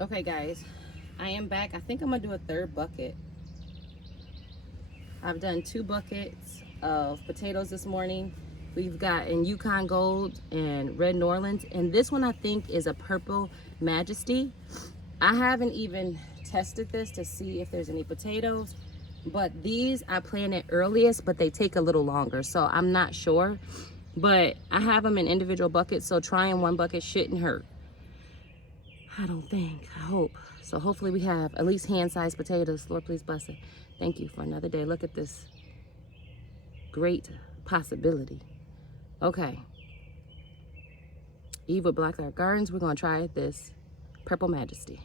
Okay guys, I am back. I think I'm gonna do a third bucket. I've done 2 buckets of potatoes this morning. We've gotten Yukon Gold and Red New Orleans, and this one I think is a Purple Majesty. I haven't even tested this to see if there's any potatoes, but these I planted earliest, but they take a little longer, so I'm not sure. But I have them in individual buckets, so trying one bucket shouldn't hurt. I don't think, I hope. So hopefully we have at least hand-sized potatoes. Lord, please bless it. Thank you for another day. Look at this great possibility. Okay. Eve with BlackYard Gardens. We're gonna try this Purple Majesty.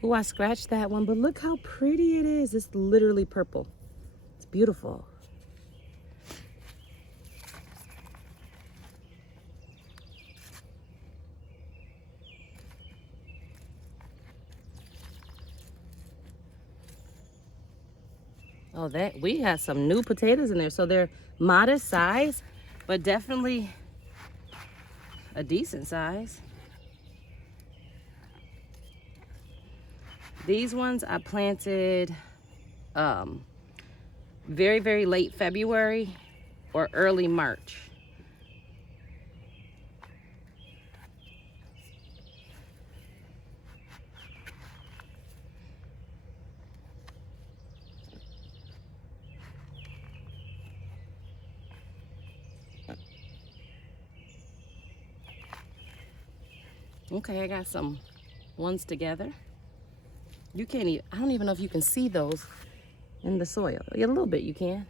Oh, I scratched that one, but look how pretty it is. It's literally purple. It's beautiful. Oh, that we got some new potatoes in there. So they're modest size, but definitely a decent size. These ones I planted very, very late February or early March. Okay, I got some ones together. You can't even, I don't even know if you can see those in the soil. Yeah, a little bit you can.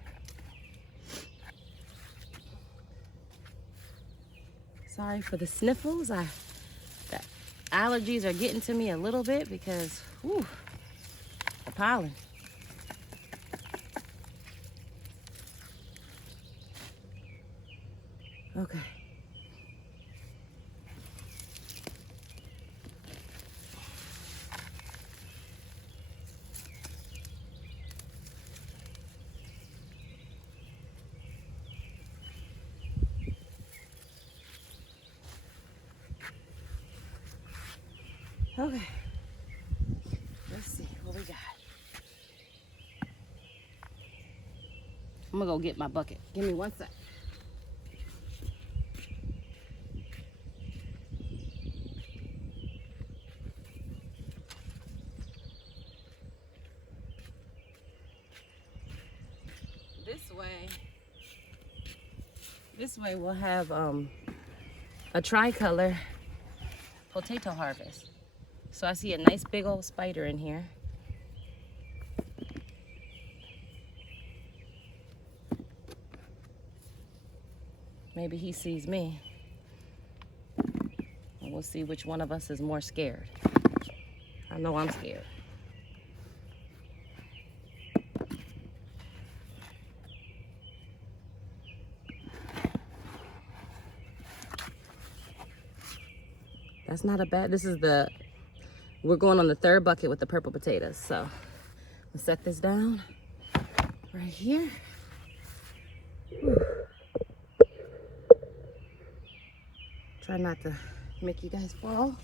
Sorry for the sniffles. The allergies are getting to me a little bit because, whew, the pollen. Okay. Okay. Let's see what we got. I'm gonna go get my bucket. Give me one sec. This way we'll have a tricolor potato harvest. So I see a nice big old spider in here. Maybe he sees me. And we'll see which one of us is more scared. I know I'm scared. That's not a bad, we're going on the 3rd bucket with the purple potatoes. So we'll set this down right here. Whew. Try not to make you guys fall.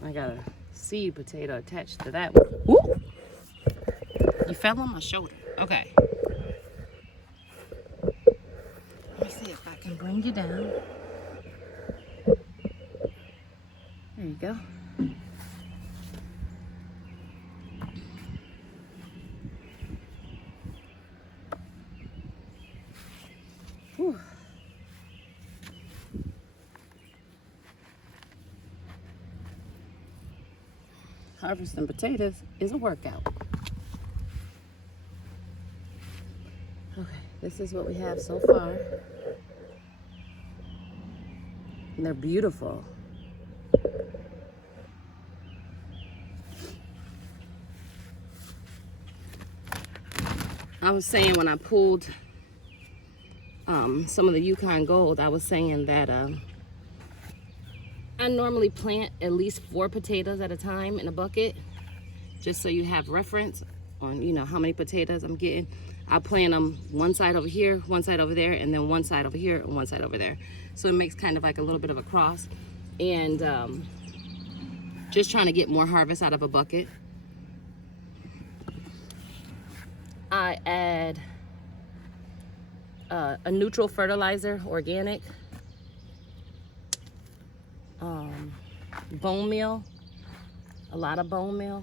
I got a seed potato attached to that one. Woo! You fell on my shoulder. Okay. Let me see if I can bring you down. There you go. Harvesting potatoes is a workout. Okay, this is what we have so far. And they're beautiful. I was saying when I pulled some of the Yukon Gold, I was saying that I normally plant at least 4 potatoes at a time in a bucket, just so you have reference on, you know, how many potatoes I'm getting. I plant them one side over here, one side over there, and then one side over here and one side over there. So it makes kind of like a little bit of a cross. And just trying to get more harvest out of a bucket. I add a neutral fertilizer, organic, bone meal, a lot of bone meal.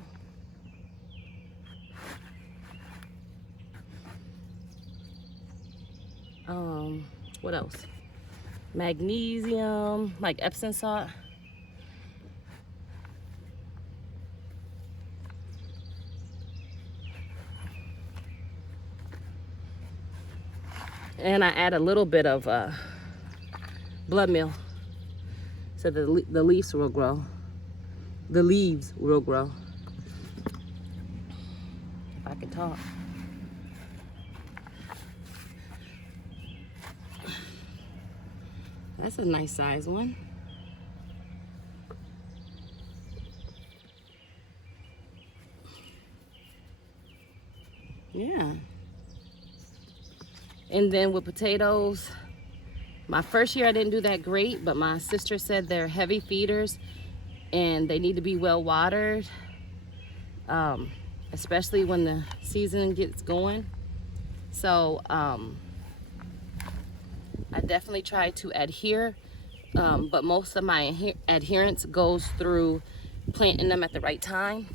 What else? Magnesium, like Epsom salt. And I add a little bit of blood meal so the leaves will grow. The leaves will grow. If I can talk. That's a nice size one. Yeah. And then with potatoes, my first year I didn't do that great, but my sister said they're heavy feeders and they need to be well watered, especially when the season gets going. So I definitely try to adhere, but most of my adherence goes through planting them at the right time.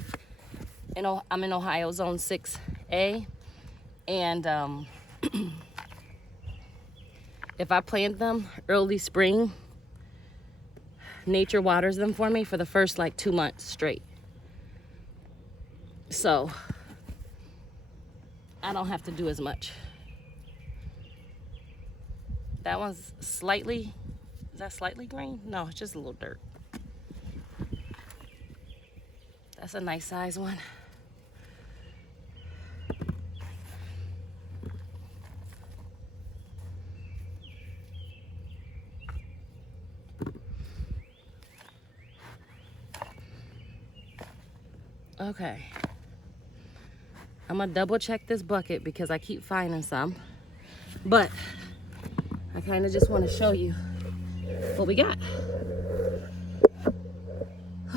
You know, I'm in Ohio Zone 6A, and if I plant them early spring, nature waters them for me for the first like 2 months straight. So I don't have to do as much. That one's slightly, is that slightly green? No, it's just a little dirt. That's a nice size one. Okay. I'm gonna double check this bucket because I keep finding some. But I kind of just want to show you what we got.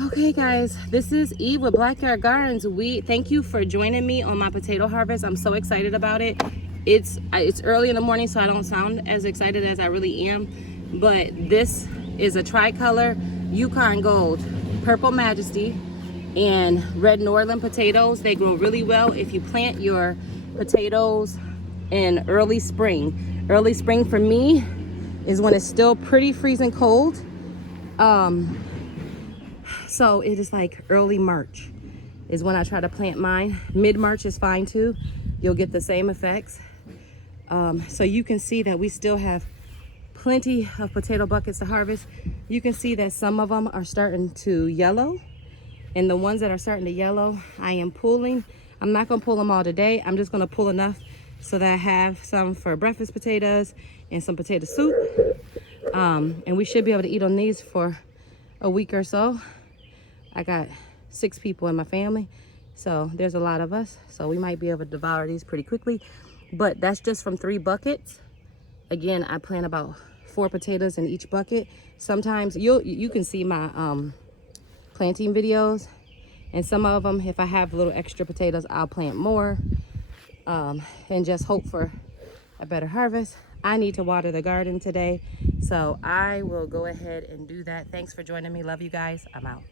Okay guys, this is Eve with BlackYard Gardens. Thank you for joining me on my potato harvest. I'm so excited about it. It's early in the morning, so I don't sound as excited as I really am. But this is a tricolor Yukon Gold, Purple Majesty, and Red Norland potatoes. They grow really well if you plant your potatoes in early spring. Early spring for me is when it's still pretty freezing cold. So it is like early March is when I try to plant mine. Mid-March is fine too. You'll get the same effects. So you can see that we still have plenty of potato buckets to harvest. You can see that some of them are starting to yellow. And the ones that are starting to yellow, I am pulling. I'm not gonna pull them all today. I'm just gonna pull enough so that I have some for breakfast potatoes and some potato soup. And we should be able to eat on these for a week or so. I got 6 people in my family, so there's a lot of us. So we might be able to devour these pretty quickly. But that's just from 3 buckets. Again, I plant about 4 potatoes in each bucket. Sometimes you can see my planting videos, and some of them, if I have little extra potatoes, I'll plant more and just hope for a better harvest. I need to water the garden today, so I will go ahead and do that. Thanks for joining me. Love you guys. I'm out.